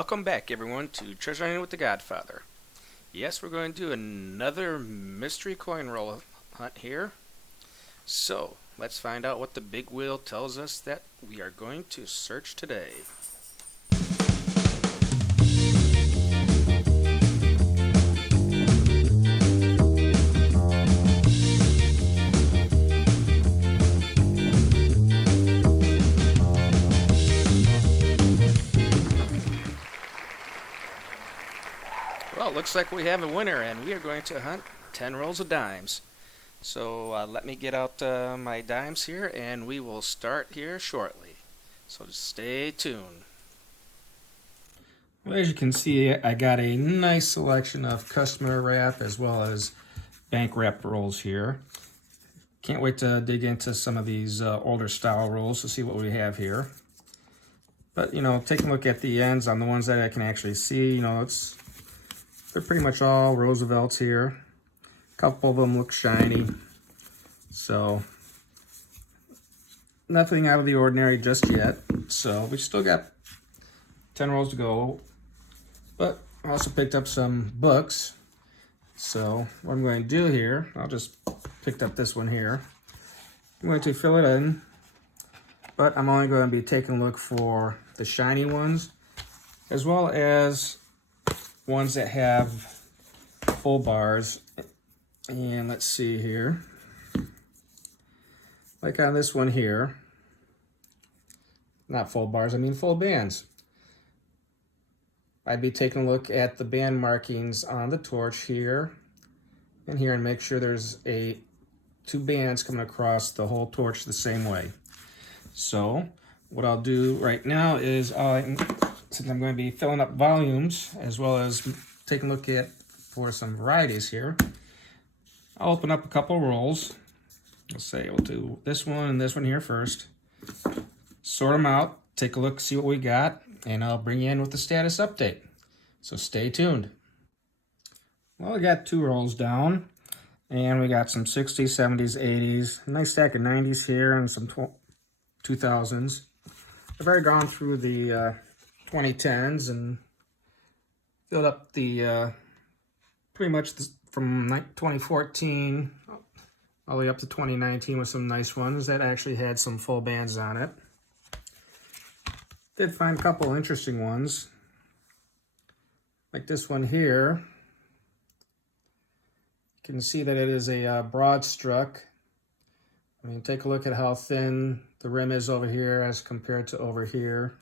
Welcome back, everyone, to Treasure Hunting with the Godfather. Yes, we're going to do another mystery coin roll hunt here. So, let's find out what the big wheel tells us that we are going to search today. Well, it looks like we have a winner, and we are going to hunt 10 rolls of dimes. So let me get out my dimes here, and we will start here shortly. So just stay tuned. Well, as you can see, I got a nice selection of customer wrap as well as bank wrap rolls here. Can't wait to dig into some of these older style rolls to see what we have here. But, taking a look at the ends on the ones that I can actually see, they're pretty much all Roosevelts here. A couple of them look shiny. So, nothing out of the ordinary just yet. So, we still got 10 rolls to go. But I also picked up some books. So, what I'm going to do here, I'll just picked up this one here. I'm going to fill it in. But I'm only going to be taking a look for the shiny ones, as well as ones that have full bars. And let's see here, like on this one here, not full bars, I mean full bands. I'd be taking a look at the band markings on the torch here and here and make sure there's two bands coming across the whole torch the same way. So what I'll do right now is, since I'm going to be filling up volumes as well as taking a look at for some varieties here, I'll open up a couple rolls. Let's say we'll do this one and this one here first. Sort them out, take a look, see what we got, and I'll bring you in with the status update. So stay tuned. Well, we got 2 rolls down, and we got some 60s, 70s, 80s, a nice stack of 90s here, and some 2000s. I've already gone through the 2010s and filled up the pretty much from 2014 all the way up to 2019 with some nice ones that actually had some full bands on it. Did find a couple interesting ones, like this one here. You can see that it is a broad struck. I mean, take a look at how thin the rim is over here as compared to over here.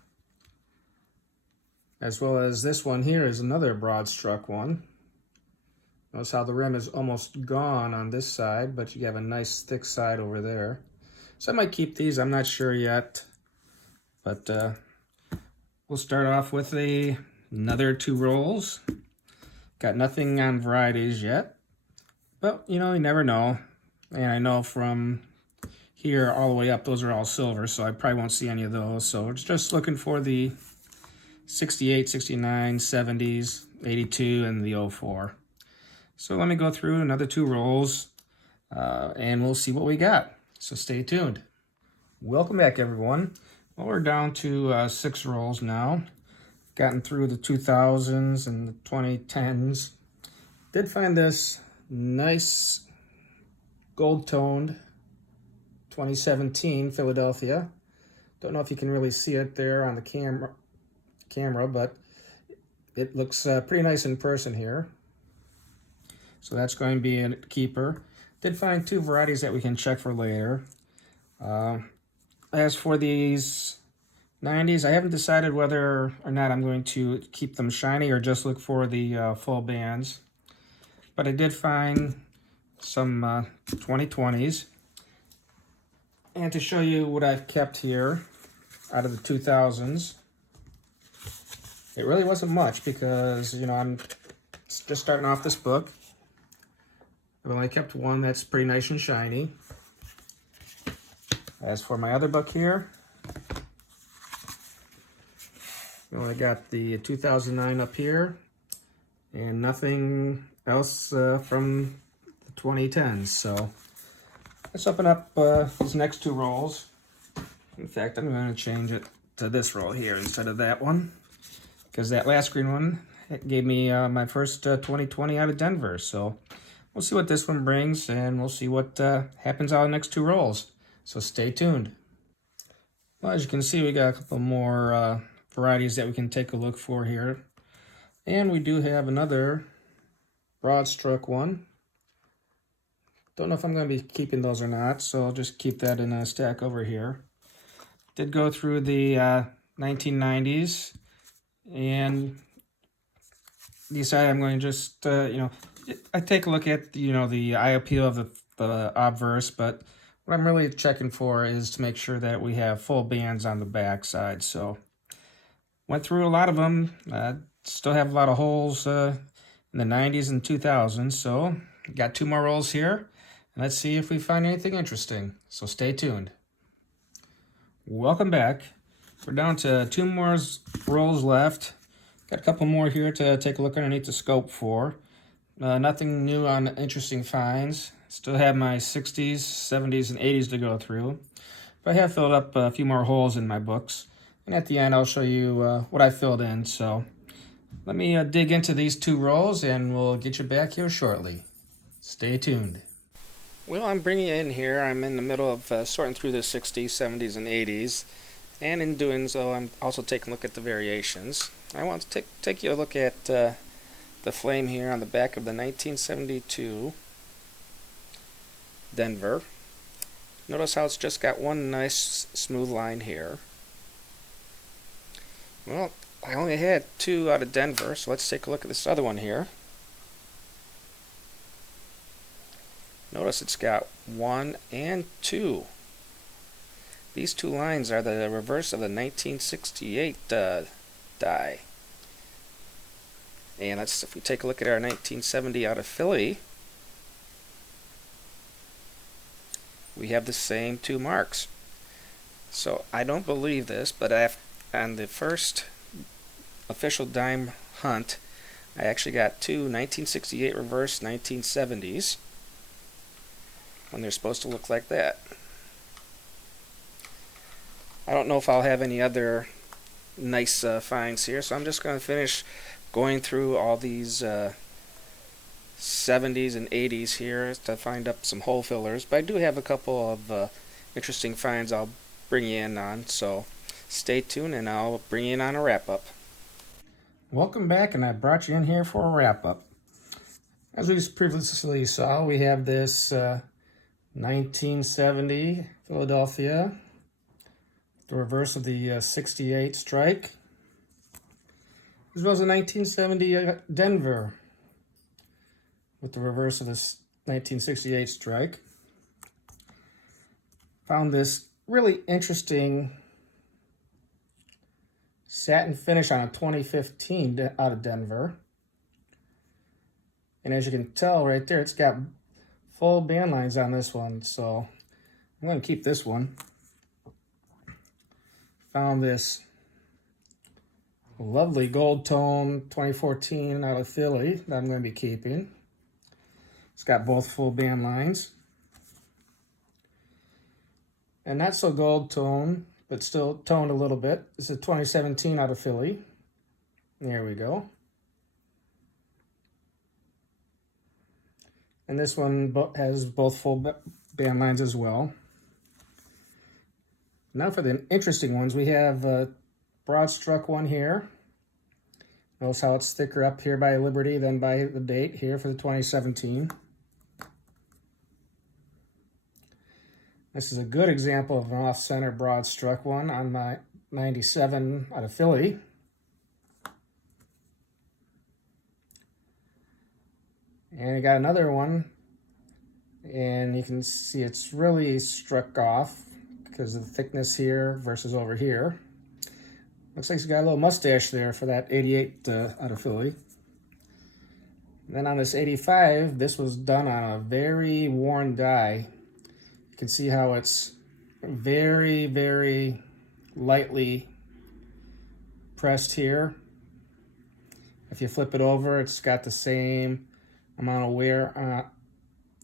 As well as this one here is another broad struck one. Notice how the rim is almost gone on this side, but you have a nice thick side over there. So I might keep these, I'm not sure yet. But we'll start off with another 2 rolls. Got nothing on varieties yet. But, you never know. And I know from here all the way up, those are all silver, so I probably won't see any of those. So it's just looking for the 68, 69, 70s, 82, and the 04. So let me go through another 2 rolls, and we'll see what we got. So stay tuned. Welcome back, everyone. Well, we're down to 6 rolls now. Gotten through the 2000s and the 2010s. Did find this nice gold-toned 2017 Philadelphia. Don't know if you can really see it there on the camera, but it looks pretty nice in person here. So that's going to be a keeper. Did find 2 varieties that we can check for later. As for these 90s, I haven't decided whether or not I'm going to keep them shiny or just look for the full bands. But I did find some 2020s. And to show you what I've kept here out of the 2000s, it really wasn't much because, I'm just starting off this book. I've only kept one that's pretty nice and shiny. As for my other book here, I got the 2009 up here and nothing else from the 2010s. So let's open up these next 2 rolls. In fact, I'm going to change it to this roll here instead of that one. because that last green one gave me my first 2020 out of Denver. So we'll see what this one brings, and we'll see what happens out of the next two rolls. So stay tuned. Well, as you can see, we got a couple more varieties that we can take a look for here. And we do have another broad stroke one. Don't know if I'm going to be keeping those or not, so I'll just keep that in a stack over here. Did go through the 1990s and decided I'm going to just, I take a look at, the eye appeal of the obverse, but what I'm really checking for is to make sure that we have full bands on the back side. So went through a lot of them. Still have a lot of holes in the 90s and 2000s. So got two more rolls here. And let's see if we find anything interesting. So stay tuned. Welcome back. We're down to two more rolls left. Got a couple more here to take a look underneath the scope for. Nothing new on interesting finds. Still have my 60s, 70s, and 80s to go through. But I have filled up a few more holes in my books. And at the end, I'll show you what I filled in. So let me dig into these two rolls, and we'll get you back here shortly. Stay tuned. Well, I'm bringing you in here. I'm in the middle of sorting through the 60s, 70s, and 80s. And in doing so, I'm also taking a look at the variations. I want to take you a look at the flame here on the back of the 1972 Denver. Notice how it's just got one nice smooth line here. Well, I only had two out of Denver, so let's take a look at this other one here. Notice it's got 1 and 2. These two lines are the reverse of the 1968 die. And if we take a look at our 1970 out of Philly, we have the same two marks. So I don't believe this, but on the first official dime hunt, I actually got two 1968 reverse 1970s when they're supposed to look like that. I don't know if I'll have any other nice finds here, so I'm just going to finish going through all these 70s and 80s here to find up some hole fillers, but I do have a couple of interesting finds I'll bring you in on, so stay tuned and I'll bring you in on a wrap-up. Welcome back, and I brought you in here for a wrap-up. As we previously saw, we have this 1970 Philadelphia, the reverse of the 68 strike, as well as a 1970 Denver with the reverse of this 1968 strike. Found this really interesting satin finish on a 2015 out of Denver. And as you can tell right there, it's got full band lines on this one, so I'm going to keep this one. Found this lovely gold tone 2014 out of Philly that I'm going to be keeping. It's got both full band lines. And not so gold tone, but still toned a little bit. This is a 2017 out of Philly. There we go. And this one has both full band lines as well. Now for the interesting ones, we have a broad stroke one here. Notice how it's thicker up here by Liberty than by the date here for the 2017. This is a good example of an off-center broad stroke one on my 97 out of Philly. And I got another one, and you can see it's really struck off because of the thickness here versus over here. Looks like he's got a little mustache there for that 88 out of Philly. And then on this 85, this was done on a very worn die. You can see how it's very, very lightly pressed here. If you flip it over, it's got the same amount of wear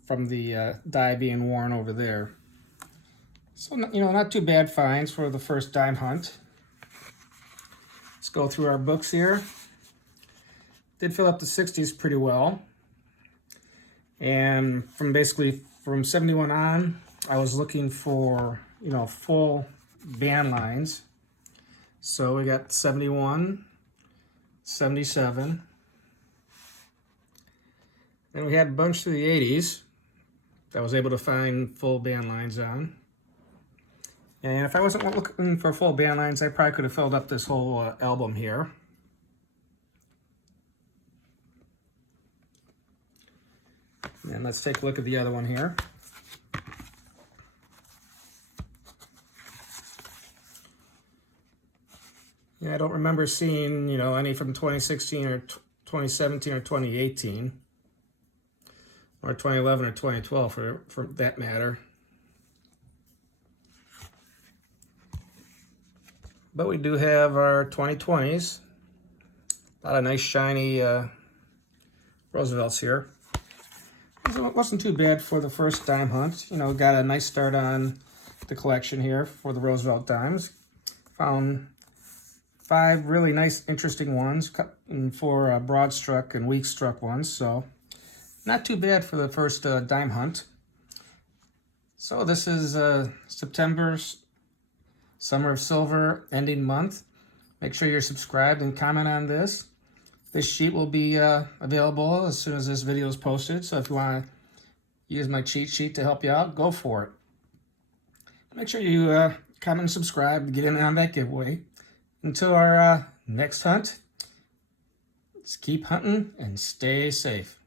from the die being worn over there. So, not too bad finds for the first dime hunt. Let's go through our books here. Did fill up the 60s pretty well. And basically from 71 on, I was looking for, full band lines. So we got 71, 77. And we had a bunch through the 80s that I was able to find full band lines on. And if I wasn't looking for full band lines, I probably could have filled up this whole album here. And let's take a look at the other one here. Yeah, I don't remember seeing, any from 2016 or 2017 or 2018. Or 2011 or 2012 for that matter. But we do have our 2020s. A lot of nice shiny Roosevelts here. It wasn't too bad for the first dime hunt. Got a nice start on the collection here for the Roosevelt dimes. Found 5 really nice, interesting ones, and 4 broad struck and weak struck ones. So not too bad for the first dime hunt. So this is September's Summer of Silver ending month. Make sure you're subscribed and comment on this. This sheet will be available as soon as this video is posted. So if you want to use my cheat sheet to help you out, go for it. Make sure you comment and subscribe to get in on that giveaway. Until our next hunt, let's keep hunting and stay safe.